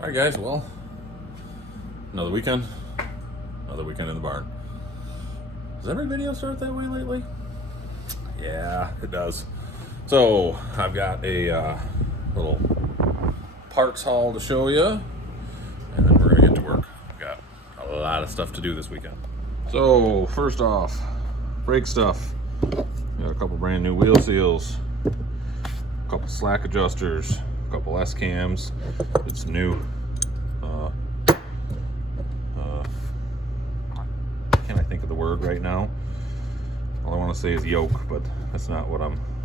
Alright guys, well, another weekend in the barn. Does every video start that way lately? Yeah, it does. So, I've got a little parts haul to show you, and then we're gonna get to work. We've got a lot of stuff to do this weekend. So, first off, brake stuff. Got a couple brand new wheel seals, a couple slack adjusters, a couple S-cams, did some new can't I think of the word right now. All I want to say is yoke, but that's not what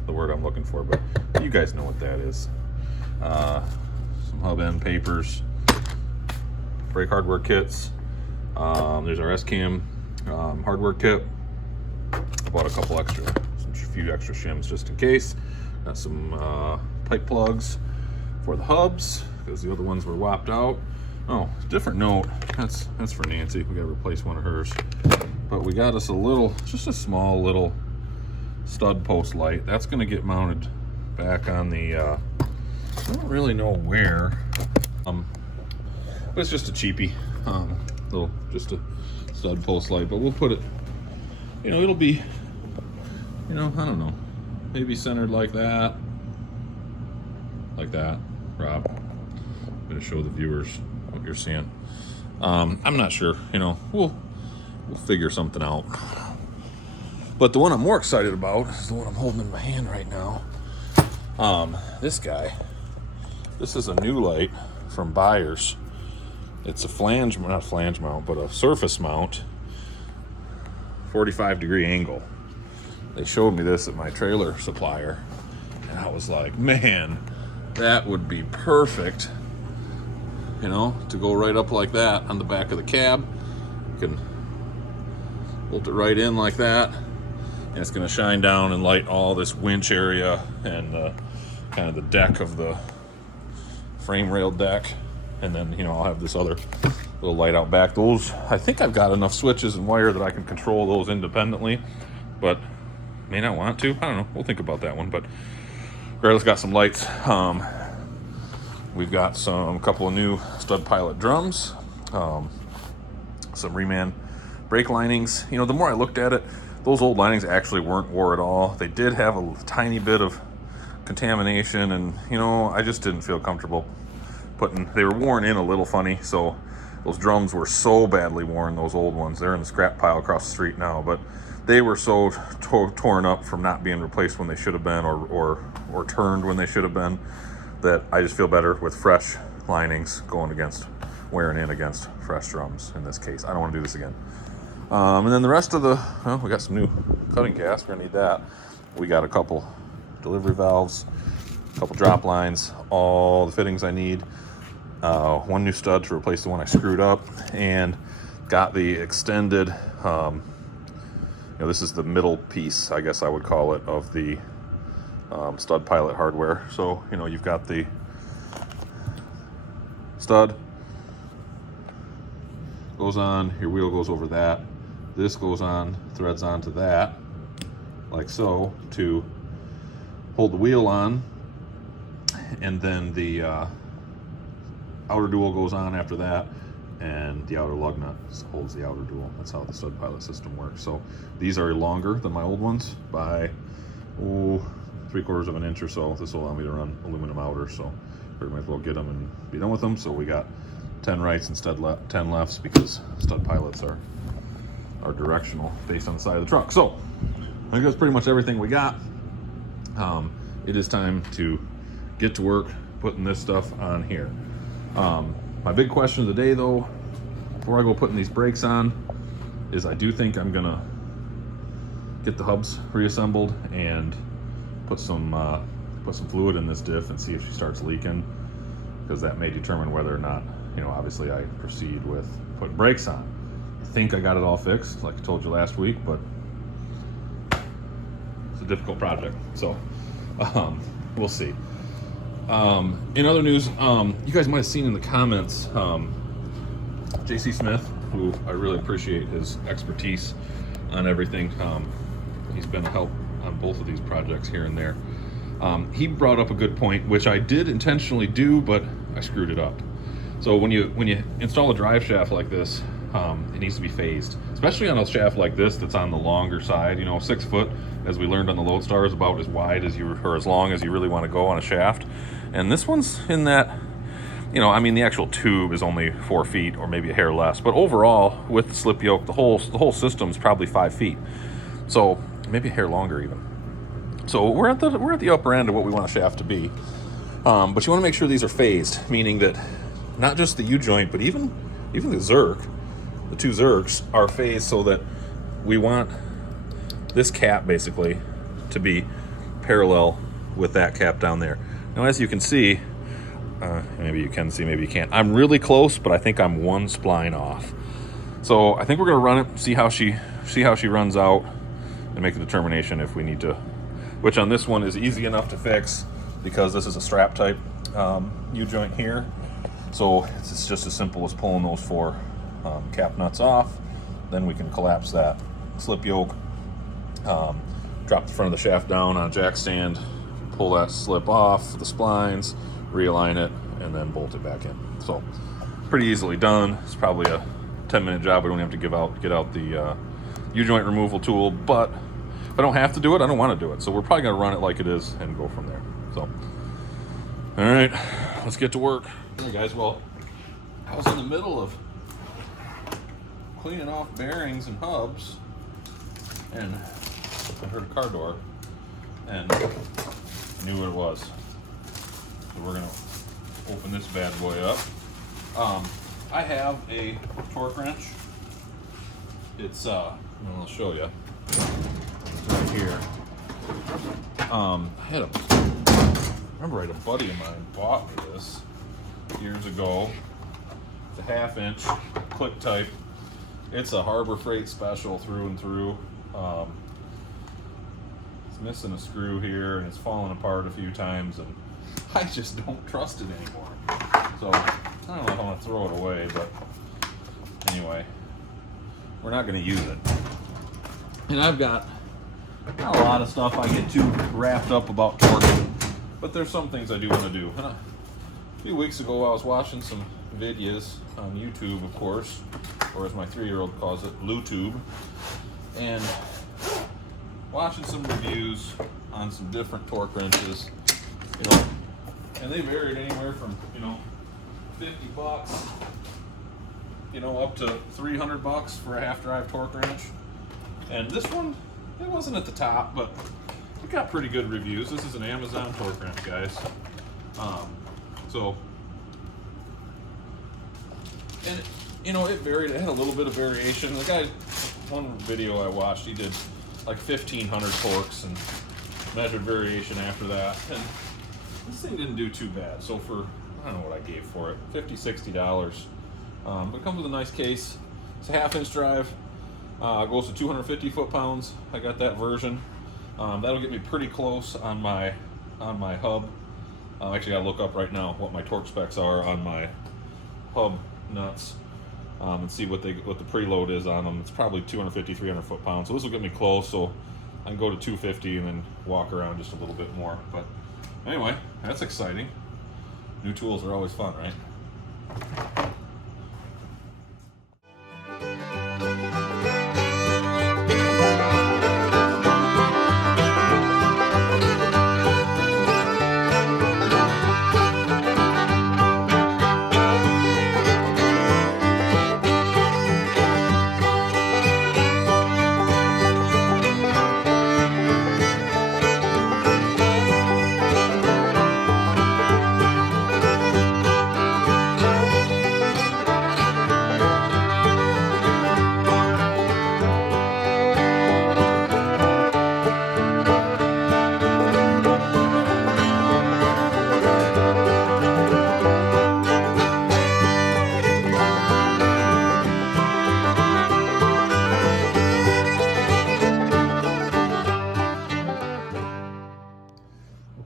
the word I'm looking for, but you guys know what that is. Some hub end papers, brake hardware kits. There's our S-cam hardware kit. I bought a few extra shims just in case. Got some pipe plugs for the hubs because the other ones were whopped out. Oh, different note. That's for Nancy. We got to replace one of hers. But we got us just a small little stud post light. That's going to get mounted back on the. I don't really know where. But it's just a cheapie. Just a stud post light. But we'll put it. It'll be. I don't know. Maybe centered like that. Like that, Rob. I'm going to show the viewers what you're seeing. I'm not sure. We'll figure something out. But the one I'm more excited about is the one I'm holding in my hand right now. This guy. This is a new light from Buyers. It's a not flange mount, but a surface mount, 45-degree angle. They showed me this at my trailer supplier, and I was like, man, that would be perfect, to go right up like that on the back of the cab. You can bolt it right in like that, and it's going to shine down and light all this winch area and kind of the deck of the frame rail deck. And then, I'll have this other little light out back. Those, I think I've got enough switches and wire that I can control those independently, but may not want to. I don't know. We'll think about that one. But regardless, got some lights. We've got a couple of new stud pilot drums, some reman brake linings. The more I looked at it, those old linings actually weren't wore at all. They did have a tiny bit of contamination, and I just didn't feel comfortable they were worn in a little funny. So those drums were so badly worn, those old ones. They're in the scrap pile across the street now, but they were so torn up from not being replaced when they should have been, or turned when they should have been, that I just feel better with fresh linings wearing in against fresh drums in this case. I don't want to do this again. And then the rest of we got some new cutting cast. We're gonna need that. We got a couple delivery valves, a couple drop lines, all the fittings I need. One new stud to replace the one I screwed up, and got the extended, this is the middle piece, I guess I would call it, of the stud pilot hardware. So, you've got the stud, goes on, your wheel goes over that. This goes on, threads onto that, like so, to hold the wheel on. And then the outer dual goes on after that, and the outer lug nut holds the outer dual. That's how the stud pilot system works. So these are longer than my old ones by 3/4 of an inch or so. This will allow me to run aluminum outer, so we might as well get them and be done with them. So we got 10 rights instead 10 lefts, because stud pilots are directional based on the side of the truck. So I think that's pretty much everything we got. It is time to get to work putting this stuff on here. My big question of the day, though, before I go putting these brakes on, is I do think I'm gonna get the hubs reassembled and put some fluid in this diff and see if she starts leaking, because that may determine whether or not, obviously I proceed with putting brakes on. I think I got it all fixed, like I told you last week, but it's a difficult project, so we'll see. In other news, you guys might have seen in the comments, JC Smith, who I really appreciate his expertise on everything. He's been a help on both of these projects here and there. He brought up a good point, which I did intentionally do, but I screwed it up. So when you install a drive shaft like this, it needs to be phased, especially on a shaft like this that's on the longer side. You know, 6 foot, as we learned on the Lodestar, is about as wide as you, or as long as you really want to go on a shaft. And this one's in that, you know, I mean, the actual tube is only 4 feet or maybe a hair less, but overall with the slip yoke, the whole system's probably 5 feet. So maybe a hair longer even. So we're at the upper end of what we want a shaft to be. But you want to make sure these are phased, meaning that not just the U-joint, but even the Zerk, the 2 Zerks are phased so that we want this cap basically to be parallel with that cap down there. Now, as you can see, maybe you can see, maybe you can't. I'm really close, but I think I'm 1 spline off. So I think we're gonna run it, see how she runs out, and make a determination if we need to. Which on this one is easy enough to fix because this is a strap type U-joint here. So it's just as simple as pulling those 4 cap nuts off. Then we can collapse that slip yoke, drop the front of the shaft down on a jack stand, pull that slip off the splines, realign it, and then bolt it back in. So pretty easily done. It's probably a 10-minute job. We don't have to get out the U-joint removal tool, but if I don't have to do it, I don't want to do it. So we're probably going to run it like it is and go from there. So, all right, let's get to work. All right, guys, well, I was in the middle of cleaning off bearings and hubs, and I heard a car door, and I knew what it was. So we're going to open this bad boy up. I have a torque wrench. It's, I'll show you. Right here. I remember I had a buddy of mine bought me this years ago. It's a 1/2 inch click type. It's a Harbor Freight special through and through. It's missing a screw here and it's fallen apart a few times, and I just don't trust it anymore. So I don't know if I want to throw it away, but anyway, we're not going to use it. And I've got not a lot of stuff I get too wrapped up about torque, but there's some things I do want to do. And a few weeks ago I was watching some videos on YouTube, of course, or as my 3-year-old calls it, LuTube, and watching some reviews on some different torque wrenches, you know, and they varied anywhere from, you know, $50, you know, up to $300 for a half-drive torque wrench. And this one, it wasn't at the top, but it got pretty good reviews. This is an Amazon torque wrench, guys. And you know, it varied. It had a little bit of variation. The guy, one video I watched, he did like 1,500 torques and measured variation after that. And this thing didn't do too bad. So for, I don't know what I gave for it, $50, $60. But it comes with a nice case. It's a 1/2 inch drive. Goes to 250 foot-pounds. I got that version. That'll get me pretty close on my hub. I actually gotta look up right now what my torque specs are on my hub nuts, and see what the preload is on them. It's probably 250, 300 foot-pounds. So this will get me close, so I can go to 250 and then walk around just a little bit more. But anyway, that's exciting. New tools are always fun, right?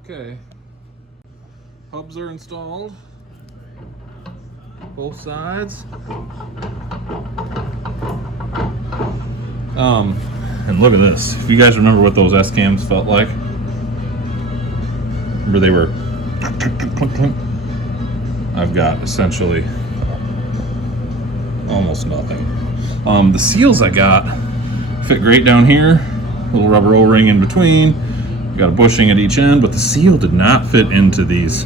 Okay, hubs are installed, both sides. And look at this. If you guys remember what those S-cams felt like, remember they were, I've got essentially almost nothing. The seals I got fit great down here, little rubber O-ring in between, got a bushing at each end, but the seal did not fit into these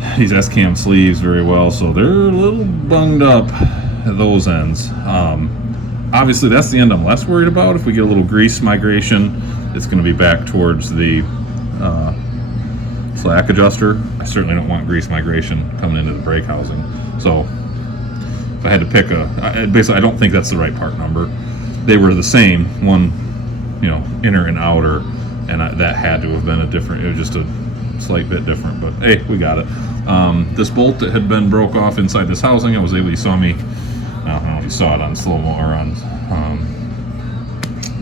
S-cam sleeves very well, so they're a little bunged up at those ends. Obviously that's the end I'm less worried about. If we get a little grease migration, it's going to be back towards the slack adjuster. I certainly don't want grease migration coming into the brake housing. So if I had to pick basically I don't think that's the right part number. They were the same, one, inner and outer, and that had to have been a different, it was just a slight bit different, but hey, we got it. This bolt that had been broke off inside this housing, I was able, you saw me, I don't know if you saw it on slow-mo or on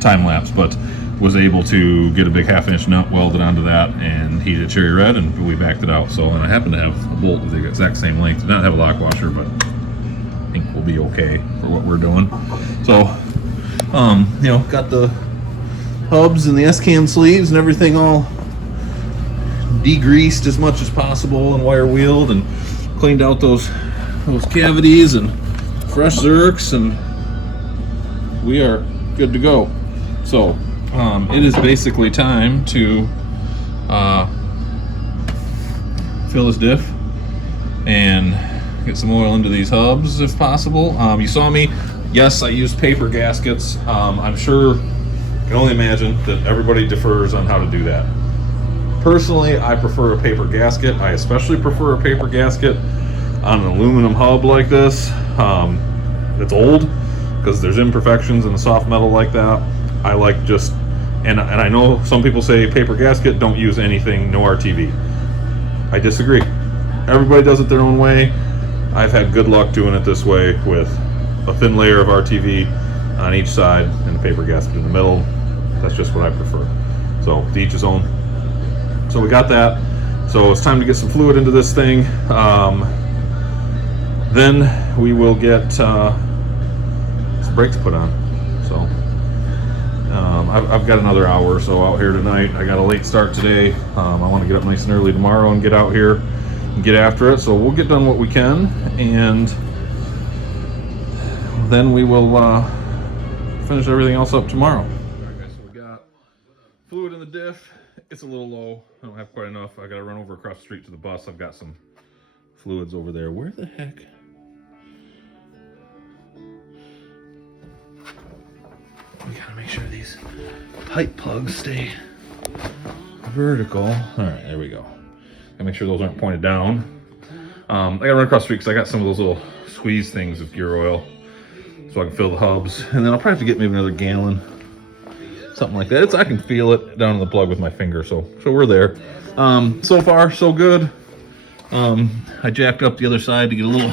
time-lapse, but was able to get a big half-inch nut welded onto that and heat it cherry red, and we backed it out. So, and I happen to have a bolt with the exact same length. Did not have a lock washer, but I think we'll be okay for what we're doing. So, got the hubs and the S-cam sleeves and everything all degreased as much as possible and wire wheeled and cleaned out those cavities and fresh zerks, and we are good to go. So it is basically time to fill this diff and get some oil into these hubs if possible. You saw me, yes, I used paper gaskets. I'm sure, I can only imagine that everybody differs on how to do that. Personally, I prefer a paper gasket. I especially prefer a paper gasket on an aluminum hub like this. It's old because there's imperfections in the soft metal like that. I like just, and I know some people say paper gasket, don't use anything, no RTV. I disagree. Everybody does it their own way. I've had good luck doing it this way with a thin layer of RTV on each side and a paper gasket in the middle. That's just what I prefer. So to each his own. So we got that. So it's time to get some fluid into this thing. Then we will get some brakes put on. So I've got another hour or so out here tonight. I got a late start today. I want to get up nice and early tomorrow and get out here and get after it. So we'll get done what we can, and then we will finish everything else up tomorrow. All right, guys, so we got fluid in the diff. It's a little low. I don't have quite enough. I got to run over across the street to the bus. I've got some fluids over there. Where the heck? We gotta make sure these pipe plugs stay vertical. All right, there we go. Gotta make sure those aren't pointed down. I gotta run across the street because I got some of those little squeeze things of gear oil so I can fill the hubs. And then I'll probably have to get maybe another gallon, something like that. I can feel it down in the plug with my finger, so we're there. So far, so good. I jacked up the other side to get a little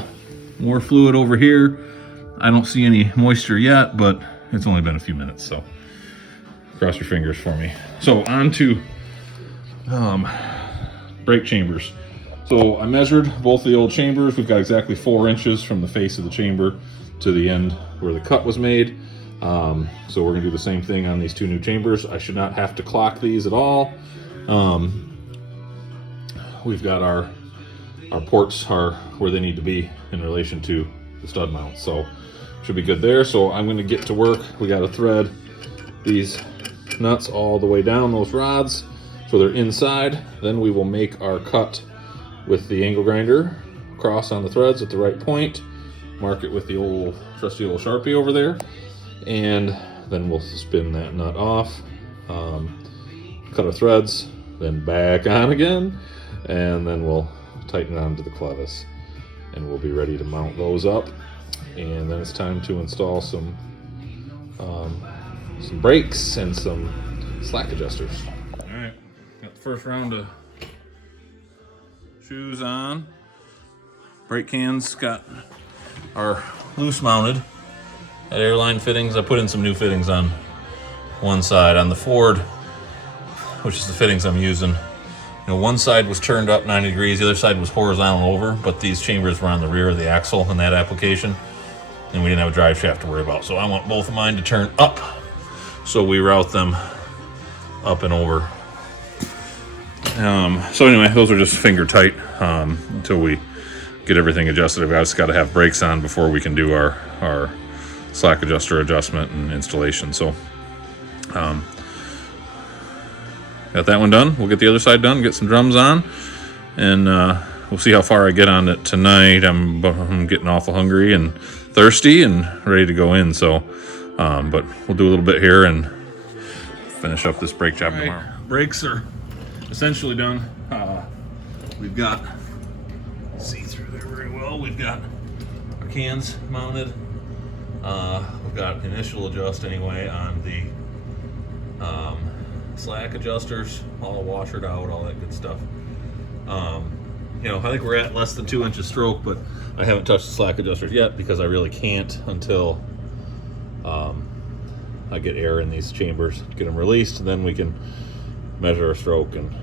more fluid over here. I don't see any moisture yet, but it's only been a few minutes, so cross your fingers for me. So on to brake chambers. So I measured both the old chambers. We've got exactly 4 inches from the face of the chamber to the end where the cut was made. So we're gonna do the same thing on these 2 new chambers. I should not have to clock these at all. We've got our ports are where they need to be in relation to the stud mount, so should be good there. So I'm going to get to work. We got to thread these nuts all the way down those rods so they're inside. Then we will make our cut with the angle grinder, cross on the threads at the right point, mark it with the old trusty old Sharpie over there, and then we'll spin that nut off, cut our threads, then back on again, and then we'll tighten it onto the clevis, and we'll be ready to mount those up. And then it's time to install some brakes and some slack adjusters. All right, got the first round of shoes on. Brake cans got our loose mounted at airline fittings. I put in some new fittings on one side. On the Ford, which is the fittings I'm using, one side was turned up 90 degrees, the other side was horizontal over, but these chambers were on the rear of the axle in that application, and we didn't have a drive shaft to worry about. So I want both of mine to turn up, so we route them up and over. So anyway, those are just finger tight until we get everything adjusted. I've just got to have brakes on before we can do our slack adjuster adjustment and installation. So got that one done. We'll get the other side done, get some drums on, and we'll see how far I get on it tonight. I'm getting awful hungry and thirsty and ready to go in. So, but we'll do a little bit here and finish up this brake job tomorrow. Brakes are essentially done. We've got, see through there very well, we've got our cans mounted. We've got initial adjust anyway on the slack adjusters, all washered out, all that good stuff. You know, I think we're at less than 2 inches stroke, but I haven't touched the slack adjusters yet because I really can't until I get air in these chambers, get them released, and then we can measure our stroke and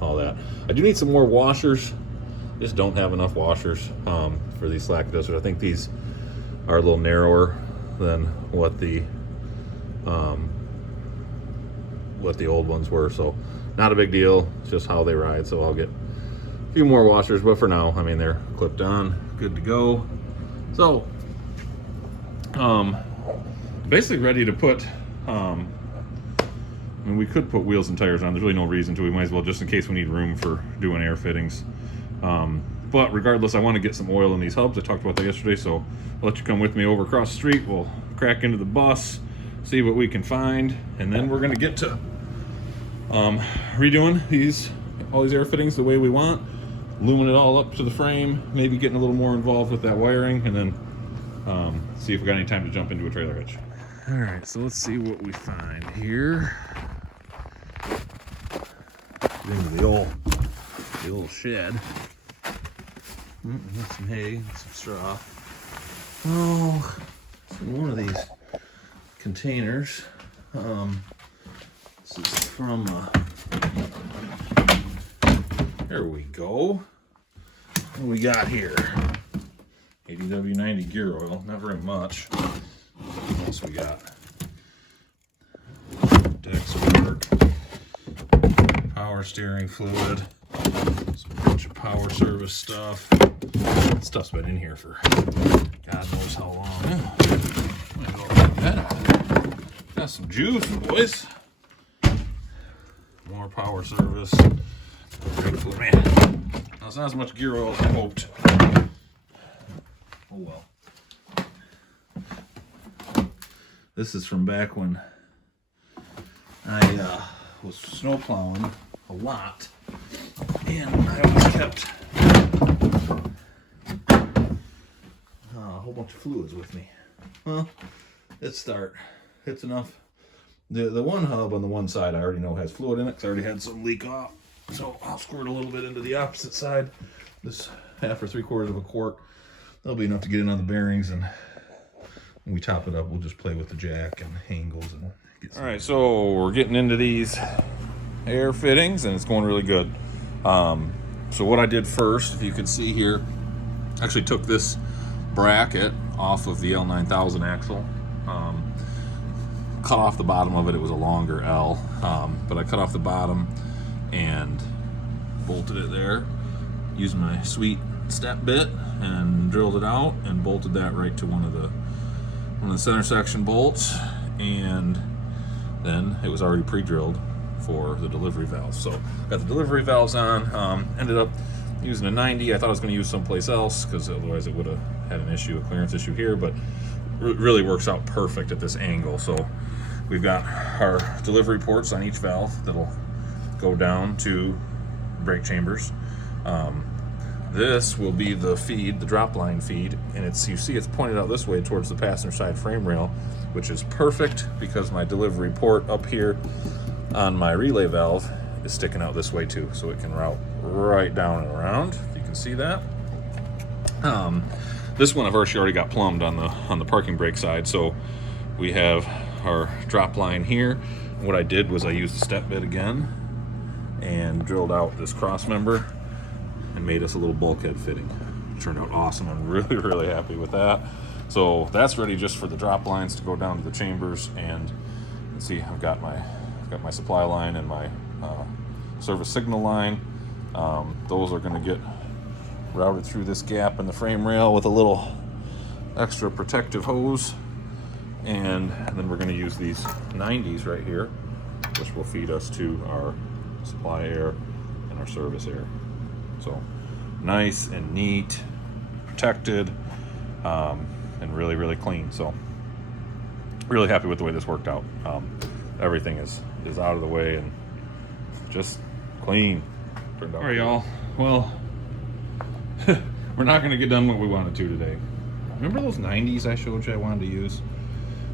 all that. I do need some more washers. Just don't have enough washers for these slack adjusters. I think these are a little narrower than what the old ones were, so not a big deal. It's just how they ride. So I'll get a few more washers, but for now, I mean, they're clipped on, good to go. So basically ready to put I mean, we could put wheels and tires on. There's really no reason to. We might as well, just in case we need room for doing air fittings. But regardless, I want to get some oil in these hubs. I talked about that yesterday, so I'll let you come with me over across the street. We'll crack into the bus, see what we can find, and then we're going to get to redoing all these air fittings the way we want, looming it all up to the frame, maybe getting a little more involved with that wiring, and then see if we got any time to jump into a trailer hitch. All right, so let's see what we find here. Get into the old shed. Got some hay, some straw. Oh, it's in one of these containers. This is from, there we go. What do we got here? 80W90 gear oil, not very much. What else we got? Dex work, power steering fluid, some bunch of power service stuff. That stuff's been in here for God knows how long. Might as well open that up. Got some juice, boys. More power service. Brake fluid. Man, that's not as much gear oil as I hoped. Oh well. This is from back when I was snow plowing a lot, and I always kept a whole bunch of fluids with me. Well, it's enough. The one hub on the one side I already know has fluid in it because I already had some leak off, so I'll squirt a little bit into the opposite side. This 1/2 or 3/4 of a quart, that'll be enough to get in on the bearings, and when we top it up, we'll just play with the jack and angles and get some. All right, so we're getting into these air fittings, and it's going really good. So what I did first, if you can see here, actually took this bracket off of the L9000 axle, cut off the bottom of it. It was a longer L, but I cut off the bottom and bolted it there. Used my sweet step bit and drilled it out and bolted that right to one of the center section bolts, and then it was already pre-drilled for the delivery valves. So got the delivery valves on. Ended up using a 90. I thought I was going to use someplace else because otherwise it would have had an issue, a clearance issue here, but it really works out perfect at this angle. So we've got our delivery ports on each valve that'll go down to brake chambers. This will be the feed, the drop line feed, and you see it's pointed out this way towards the passenger side frame rail, which is perfect because my delivery port up here on my relay valve is sticking out this way too, so it can route right down and around. If you can see that. This one I've already got plumbed on the parking brake side, so we have our drop line here. And what I did was I used the step bit again and drilled out this cross member and made us a little bulkhead fitting. It turned out awesome. I'm really, really happy with that. So that's ready just for the drop lines to go down to the chambers. And let's see, I've got my supply line and my service signal line. Those are going to get route it through this gap in the frame rail with a little extra protective hose. And then we're going to use these 90s right here, which will feed us to our supply air and our service air. So nice and neat, protected, and really, really clean. So really happy with the way this worked out. Everything is out of the way and just clean. Turned out all right, y'all. Well, we're not going to get done what we wanted to today. Remember those 90s I showed you I wanted to use?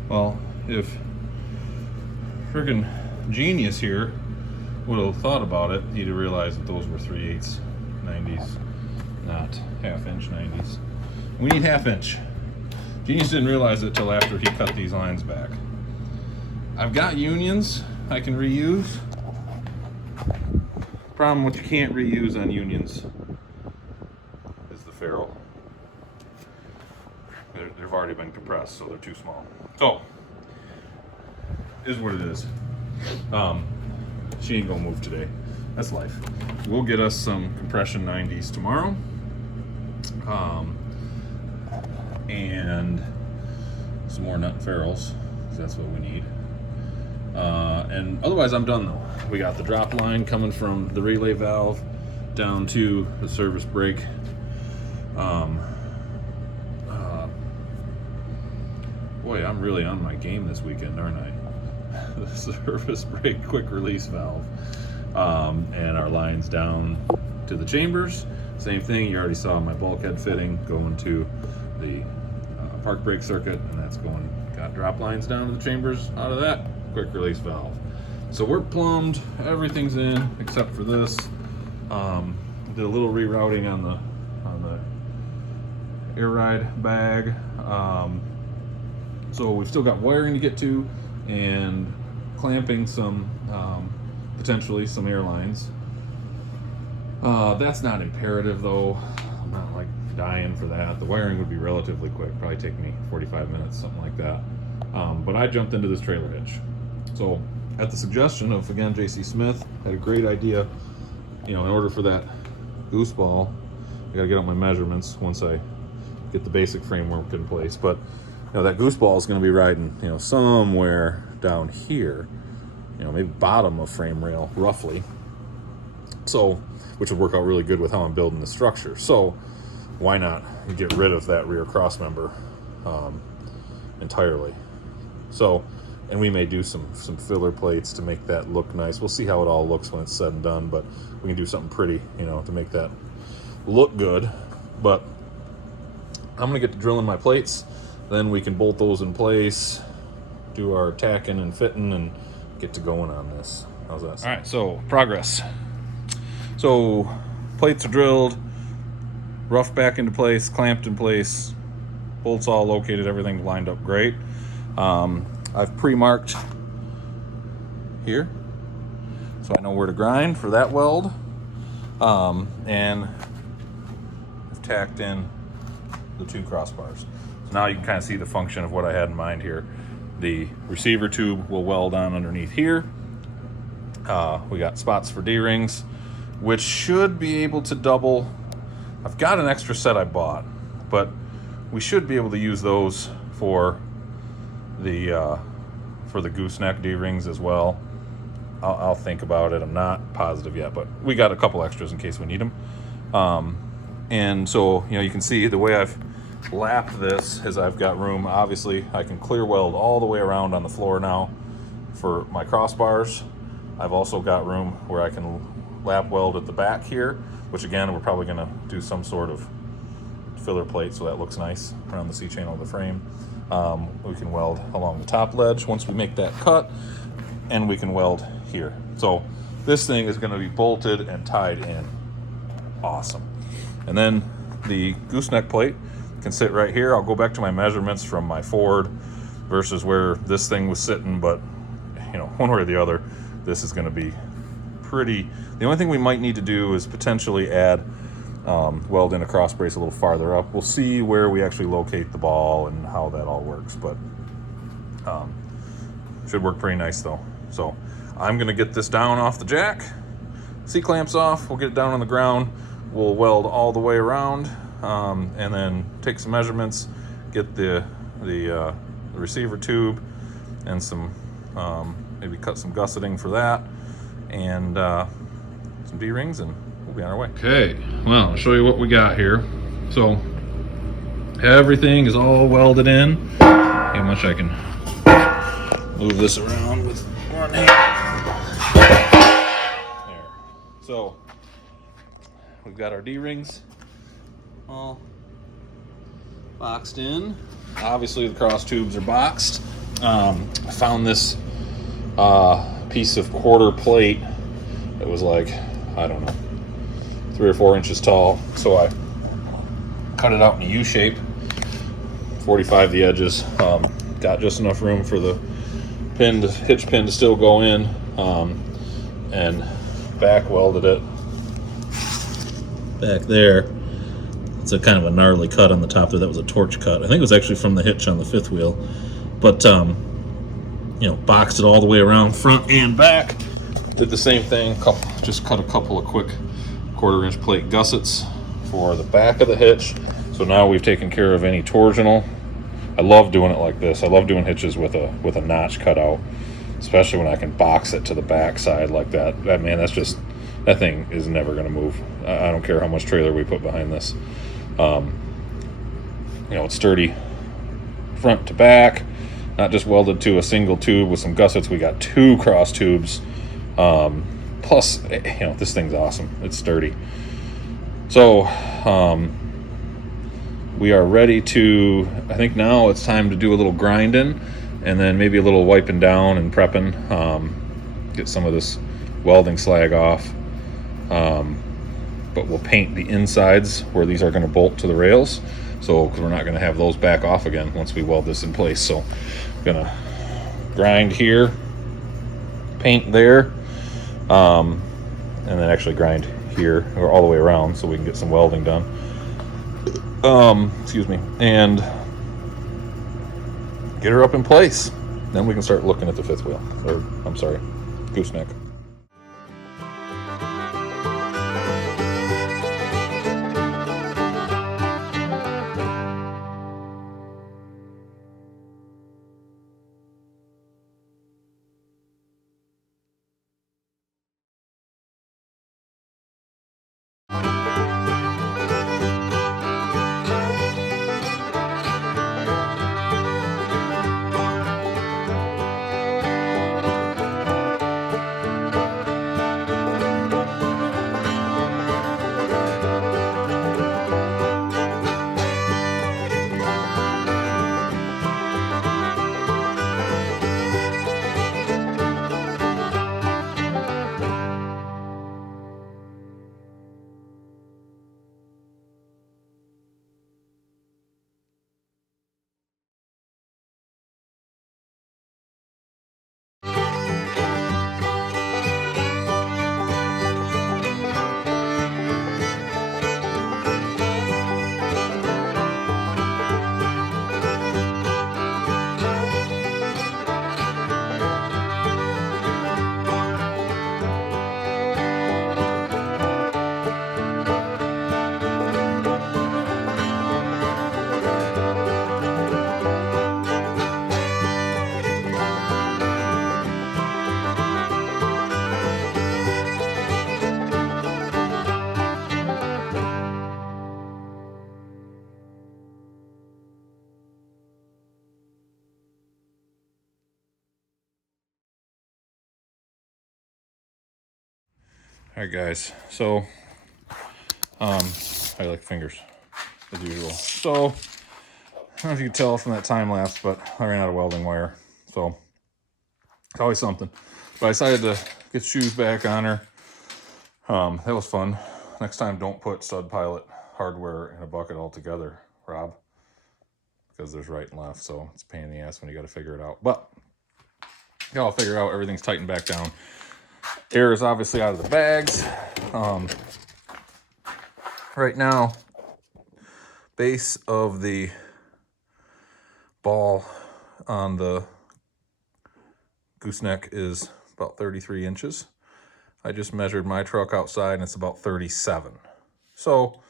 Well, if friggin' genius here would have thought about it, he'd have realized that those were 3/8 90s, not half-inch 90s. We need half-inch. Genius didn't realize it till after he cut these lines back. I've got unions I can reuse. Problem what you can't reuse on unions is the ferrule. They've already been compressed, so they're too small. So, is what it is. She ain't gonna move today. That's life. We'll get us some compression 90s tomorrow. And some more nut and ferrules, because that's what we need. And otherwise I'm done though. We got the drop line coming from the relay valve down to the service brake. Boy, I'm really on my game this weekend, aren't I? The service brake quick release valve. And our lines down to the chambers. Same thing, you already saw my bulkhead fitting going to the park brake circuit, and that's got drop lines down to the chambers out of that quick release valve. So we're plumbed, everything's in except for this. Did a little rerouting on the air ride bag. So we've still got wiring to get to and clamping some, potentially some airlines. That's not imperative though. I'm not like dying for that. The wiring would be relatively quick, probably take me 45 minutes, something like that. But I jumped into this trailer hitch. So at the suggestion of, again, JC Smith, had a great idea. You know, in order for that goose ball, I gotta get out my measurements once I get the basic framework in place. But you know, that goose ball is gonna be riding, you know, somewhere down here, you know, maybe bottom of frame rail, roughly. So, which would work out really good with how I'm building the structure. So why not get rid of that rear cross member entirely? So, and we may do some filler plates to make that look nice. We'll see how it all looks when it's said and done, but we can do something pretty, you know, to make that look good. But I'm gonna get to drilling my plates, then we can bolt those in place, do our tacking and fitting, and get to going on this. How's that sound? All right, so progress. So plates are drilled, roughed back into place, clamped in place, bolts all located, everything lined up great. I've pre-marked here, so I know where to grind for that weld. And I've tacked in the two crossbars. So now you can kind of see the function of what I had in mind here. The receiver tube will weld on underneath here. We got spots for D-rings, which should be able to double. I've got an extra set I bought, but we should be able to use those for the gooseneck D-rings as well. I'll think about it. I'm not positive yet, but we got a couple extras in case we need them. And so, you know, you can see the way I've lapped this is I've got room. Obviously, I can clear weld all the way around on the floor now for my crossbars. I've also got room where I can lap weld at the back here, which again, we're probably gonna do some sort of filler plate so that looks nice around the C-channel of the frame. We can weld along the top ledge once we make that cut, and we can weld here. So this thing is gonna be bolted and tied in. Awesome. And then the gooseneck plate can sit right here. I'll go back to my measurements from my Ford versus where this thing was sitting, but you know, one way or the other, this is gonna be pretty. The only thing we might need to do is potentially add weld in a cross brace a little farther up. We'll see where we actually locate the ball and how that all works, but should work pretty nice though. So I'm gonna get this down off the jack, C-clamps off, we'll get it down on the ground, we'll weld all the way around, and then take some measurements, get the receiver tube and some maybe cut some gusseting for that, and some D-rings, and we'll be on our way. Okay, well, I'll show you what we got here. So everything is all welded in. How much I can move this around with one hand. There. So we've got our D-rings all boxed in. Obviously the cross tubes are boxed. I found this piece of quarter plate that was like, I don't know, 3 or 4 inches tall. So I cut it out in a U shape, 45 the edges. Got just enough room for the hitch pin to still go in, and back welded it back there. It's a kind of a gnarly cut on the top there. That was a torch cut. I think it was actually from the hitch on the 5th wheel, but you know, boxed it all the way around, front and back. Did the same thing. Just cut a couple of quick 1/4 inch plate gussets for the back of the hitch. So now we've taken care of any torsional. I love doing it like this. I love doing hitches with a notch cut out, especially when I can box it to the back side like that. Man, that thing is never going to move. I don't care how much trailer we put behind this. You know, it's sturdy front to back, not just welded to a single tube with some gussets. We got 2 cross tubes. Plus, you know, this thing's awesome. It's sturdy. So we are ready to, I think now it's time to do a little grinding, and then maybe a little wiping down and prepping, get some of this welding slag off. But we'll paint the insides where these are going to bolt to the rails, so because we're not going to have those back off again once we weld this in place. So I'm going to grind here, paint there, and then actually grind here or all the way around so we can get some welding done. Excuse me, and get her up in place. Then we can start looking at the 5th wheel, or I'm sorry, gooseneck. All right, guys, so I like fingers as usual. So I don't know if you can tell from that time lapse, but I ran out of welding wire, so it's always something. But I decided to get shoes back on her. That was fun. Next time, don't put stud pilot hardware in a bucket altogether, Rob, because there's right and left, so it's a pain in the ass when you got to figure it out. But yeah, I'll figure it out. Everything's tightened back down. Air is obviously out of the bags. Right now, base of the ball on the gooseneck is about 33 inches. I just measured my truck outside and it's about 37. So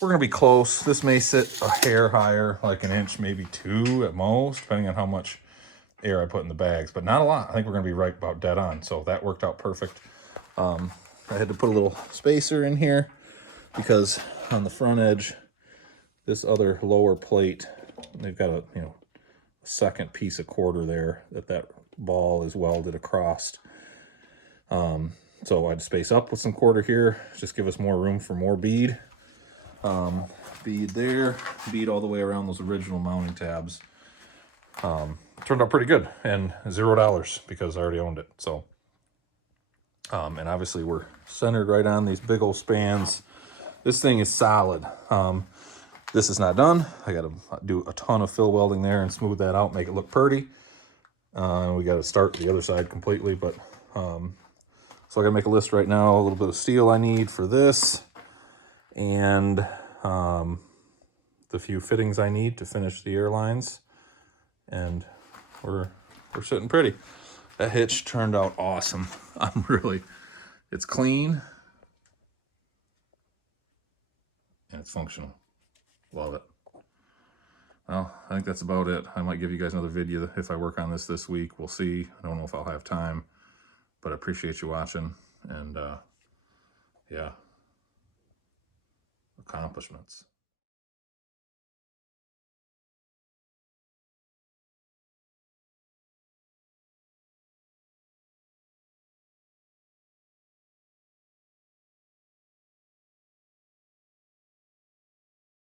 we're gonna be close. This may sit a hair higher, like an inch, maybe 2 at most, depending on how much air I put in the bags, but not a lot. I think we're gonna be right about dead on. So that worked out perfect. I had to put a little spacer in here because on the front edge, this other lower plate, they've got a, you know, second piece of quarter there that ball is welded across. So I'd space up with some quarter here, just give us more room for more bead. Bead there, bead all the way around those original mounting tabs. Turned out pretty good, and $0 because I already owned it. So, and obviously we're centered right on these big old spans. This thing is solid. This is not done. I got to do a ton of fill welding there and smooth that out, make it look pretty. We got to start the other side completely, but so I got to make a list right now. A little bit of steel I need for this, and the few fittings I need to finish the airlines, and we're sitting pretty. That hitch turned out awesome. It's clean and it's functional. Love it. Well, I think that's about it. I might give you guys another video if I work on this week. We'll see. I don't know if I'll have time, but I appreciate you watching, and yeah, accomplishments.